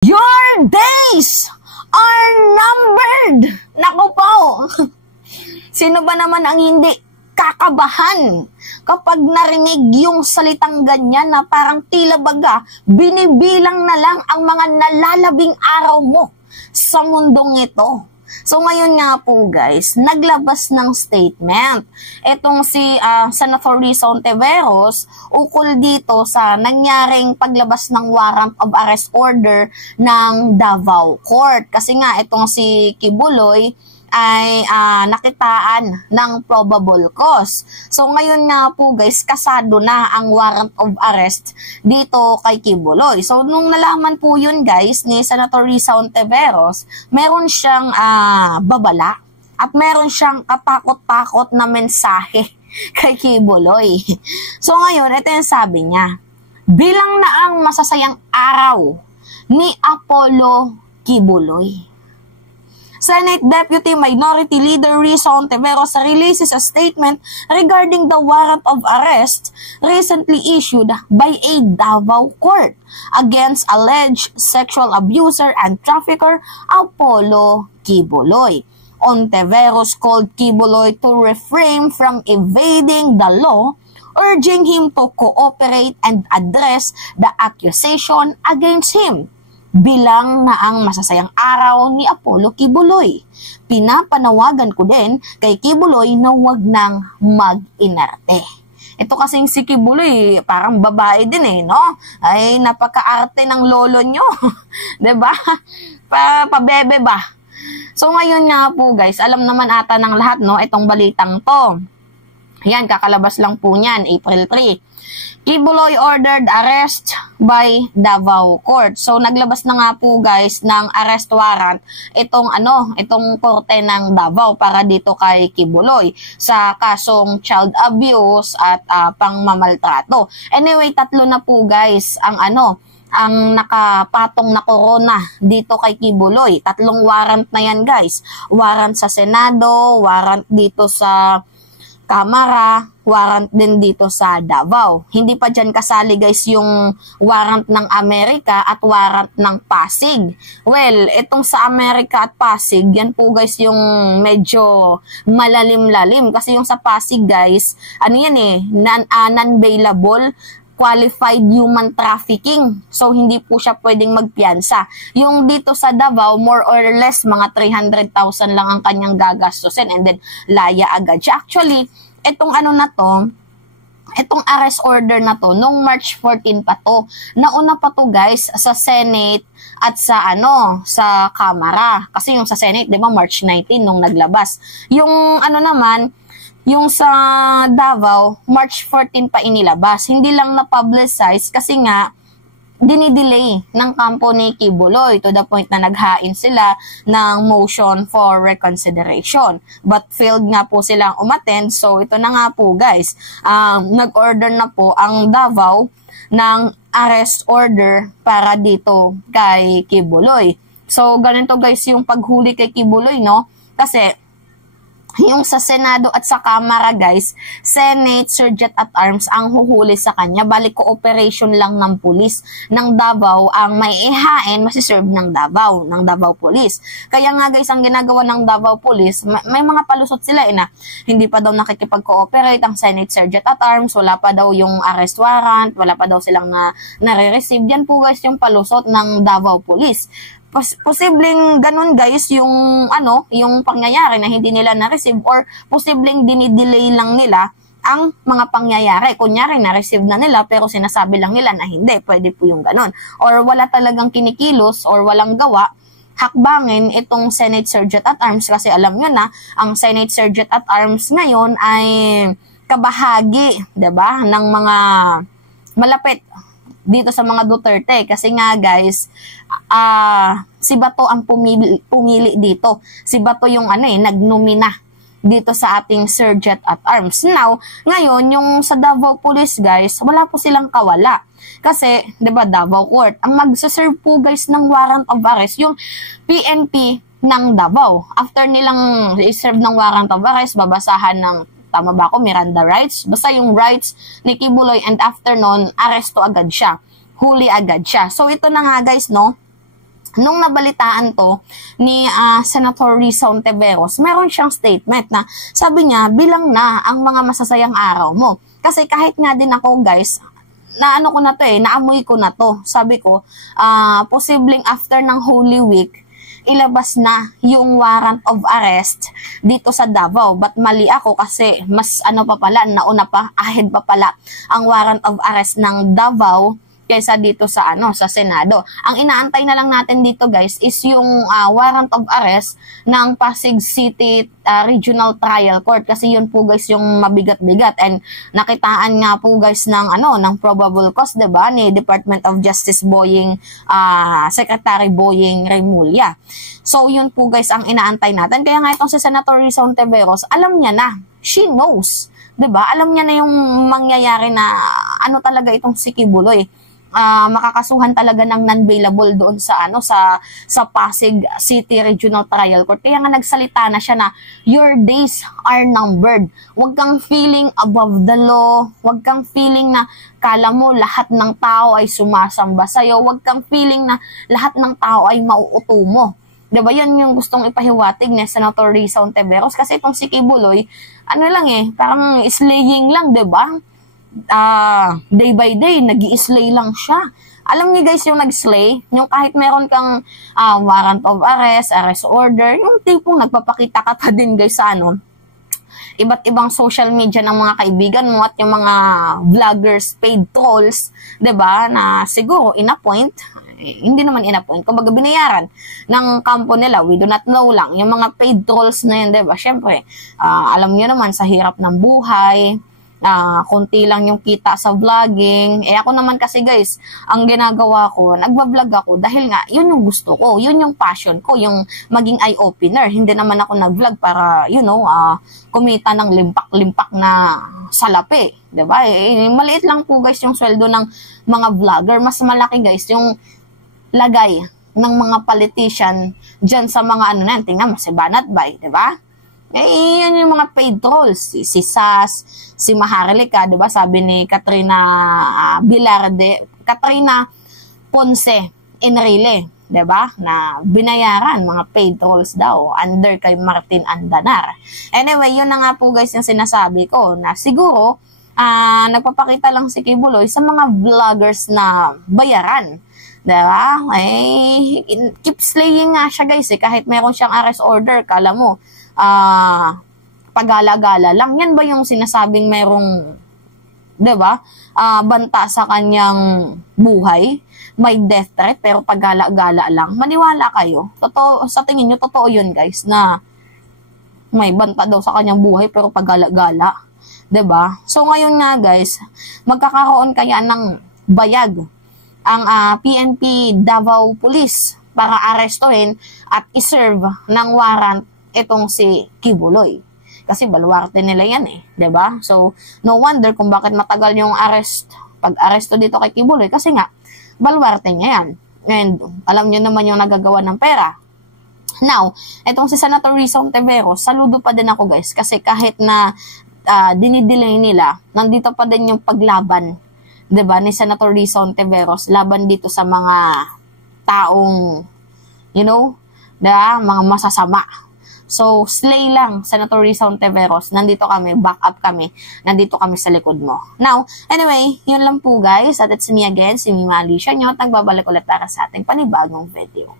Your days are numbered! Naku po! Sino ba naman ang hindi kakabahan kapag narinig yung salitang ganyan na parang tila baga binibilang na lang ang mga nalalabing araw mo sa mundong ito? So ngayon nga po guys, naglabas ng statement itong si Senator Risa Hontiveros ukol dito sa nangyaring paglabas ng warrant of arrest order ng Davao Court. Kasi nga itong si Kibuloy ay nakitaan ng probable cause. So ngayon nga po guys, kasado na ang warrant of arrest dito kay Kibuloy. So nung nalaman po yun guys ni Senator Risa Hontiveros, meron siyang babala at meron siyang katakot-takot na mensahe kay Kibuloy. So ngayon, ito yung sabi niya. Bilang na ang masasayang araw ni Apollo Kibuloy. Senate Deputy Minority Leader Risa Hontiveros releases a statement regarding the warrant of arrest recently issued by a Davao court against alleged sexual abuser and trafficker Apollo Kibuloy. Hontiveros called Kibuloy to refrain from evading the law, urging him to cooperate and address the accusation against him. Bilang na ang masasayang araw ni Apollo Kibuloy. Pinapanawagan ko din kay Kibuloy na huwag nang mag-inarte. Ito kasing si Kibuloy, parang babae din eh, no? Ay, napaka-arte ng lolo nyo. Diba? Pabebe ba? So ngayon nga po guys, alam naman ata ng lahat, no? Itong balitang to. Yan, kakalabas lang po niyan, April 3. Kibuloy ordered arrest by Davao Court. So naglabas na nga po guys ng arrest warrant itong korte ng Davao para dito kay Kibuloy sa kasong child abuse at pangmamaltrato. Anyway, tatlo na po guys ang nakapatong na korona dito kay Kibuloy. Tatlong warrant na yan guys. Warrant sa Senado, warrant dito sa Kamara, warrant din dito sa Davao. Hindi pa dyan kasali guys yung warrant ng Amerika at warrant ng Pasig. Well, itong sa Amerika at Pasig, yan po guys yung medyo malalim-lalim. Kasi yung sa Pasig guys, non-bailable, qualified human trafficking. So, hindi po siya pwedeng magpiyansa. Yung dito sa Davao, more or less, mga 300,000 lang ang kanyang gagastusin and then laya agad siya. Actually, itong itong arrest order na to, nung March 14 pa to. Nauna pa to guys sa Senate at sa sa Kamara. Kasi yung sa Senate, di ba, March 19 nung naglabas. Yung yung sa Davao, March 14 pa inilabas. Hindi lang na-publicize kasi nga, dinidelay ng kampo ni Kibuloy to the point na naghain sila ng motion for reconsideration. But failed nga po silang umattend. So ito na nga po guys, nag-order na po ang Davao ng arrest order para dito kay Kibuloy. So ganito guys yung paghuli kay Kibuloy, no? Kasi yung sa Senado at sa Kamara guys, Senate, Surgeon at Arms ang huhuli sa kanya. Balik cooperation lang ng pulis ng Davao ang may ihain, masiserve ng Davao Police. Kaya nga guys, ang ginagawa ng Davao Police, may mga palusot sila na hindi pa daw nakikipag-cooperate ang Senate, Surgeon at Arms, wala pa daw yung arrest warrant, wala pa daw silang nare-receive. Yan po guys yung palusot ng Davao Police. Posibleng ganun guys yung yung pangyayari na hindi nila na-receive or posibleng dinidelay lang nila ang mga pangyayari. Kunyari na-receive na nila pero sinasabi lang nila na hindi, pwede po yung ganun. Or wala talagang kinikilos or walang gawa, hakbangin itong Senate Surgeon at Arms kasi alam nyo na, ang Senate Surgeon at Arms ngayon ay kabahagi, 'di ba, ng mga malapit dito sa mga Duterte kasi nga guys, si Bato ang pumili dito. Si Bato yung nagnomina dito sa ating Surgeon at Arms. Now, ngayon yung sa Davao Police guys, wala po silang kawala. Kasi, 'di ba, Davao Court ang magse-serve po guys ng warrant of arrest yung PNP ng Davao. After nilang i-serve ng warrant of arrest, babasahan ng tama ba ako, Miranda rights? Basta yung rights ni Kibuloy and after nun, aresto agad siya. Huli agad siya. So ito na nga guys, no? nung nabalitaan to ni Senator Risa Hontiveros, meron siyang statement na sabi niya, bilang na ang mga masasayang araw mo. Kasi kahit nga din ako guys, na ano ko na to naamoy ko na to. Sabi ko, posibleng after ng Holy Week, ilabas na yung warrant of arrest dito sa Davao. But mali ako kasi mas ano pa pala, nauna pa, ahead pa pala ang warrant of arrest ng Davao kaysa dito sa sa Senado. Ang inaantay na lang natin dito guys is yung warrant of arrest ng Pasig City Regional Trial Court kasi yun po guys yung mabigat-bigat, and nakitaan nga po guys ng ng probable cause, 'di ba, ni Department of Justice Boying Secretary Boying Remulla. So yun po guys ang inaantay natin. Kaya nga itong si Senator Risa Hontiveros, alam niya na, she knows, 'di ba? Alam niya na yung mangyayari na talaga itong si Kibuloy. Makakasuhan talaga ng non-bailable doon sa sa Pasig City Regional Trial Court. Kaya nga nagsalita na siya na your days are numbered. Huwag kang feeling above the law. Huwag kang feeling na kala mo lahat ng tao ay sumasamba sa'yo. Huwag kang feeling na lahat ng tao ay mauuto mo. Diba, yan yung gustong ipahiwatig ni Senator Risa Hontiveros. Kasi itong si Kibuloy, parang slaying lang, diba? Day by day, nag-i-slay lang siya. Alam niyo guys, yung nag-slay, yung kahit meron kang warrant of arrest, arrest order, yung tipong nagpapakita ka pa din guys sa iba't ibang social media ng mga kaibigan mo at yung mga vloggers, paid trolls, 'di ba, na siguro in-appoint, hindi naman in-appoint, kumbaga binayaran ng kampo nila, we do not know lang, yung mga paid trolls na yun, 'di ba? Syempre, alam niyo naman sa hirap ng buhay, konti lang yung kita sa vlogging. Ako naman kasi guys, ang ginagawa ko, nagbablog ako dahil nga, yun yung gusto ko, yun yung passion ko, yung maging eye-opener. Hindi naman ako nag-vlog para, kumita ng limpak-limpak na salapi. Diba? Maliit lang po guys yung sweldo ng mga vlogger. Mas malaki guys yung lagay ng mga politician dyan sa mga tingnan mo, si Banat Bay, diba? Yan yung mga paid trolls, si Sas, si Maharlika, 'di ba? Sabi ni Katrina Katrina Ponce Enrile, 'di ba? Na binayaran mga paid trolls daw under kay Martin Andanar. Anyway, yun na nga po guys yung sinasabi ko na siguro nagpapakita lang si Kibuloy sa mga vloggers na bayaran. 'Di ba? Keep slaying nga siya guys kahit meron siyang arrest order, kala mo pagala-gala lang. Yan ba yung sinasabing merong, 'di ba? Banta sa kanyang buhay, may death threat pero pagala-gala lang. Maniwala kayo. Totoo, sa tingin niyo totoo 'yun, guys, na may banta daw sa kanyang buhay pero pagala-gala, 'di ba? So ngayon nga, guys, magkakaroon kaya ng bayag ang PNP Davao Police para arestuhin at iserve ng warrant itong si Kibuloy. Kasi baluarte nila yan 'di ba? So, no wonder kung bakit matagal yung pag-aresto dito kay Kibuloy kasi nga, baluarte niya yan. And alam niyo naman yung nagagawa ng pera. Now, itong si Senator Risa Hontiveros, saludo pa din ako guys kasi kahit na dinidelay nila, nandito pa din yung paglaban, 'di ba, ni Senator Risa Hontiveros laban dito sa mga taong mga masasama. So, slay lang, Senator Risa Hontiveros. Nandito kami, back up kami. Nandito kami sa likod mo. Now, anyway, yun lang po guys. At it's me again, si Mima Alicia nyo. At nagbabalik ulit para sa ating panibagong video.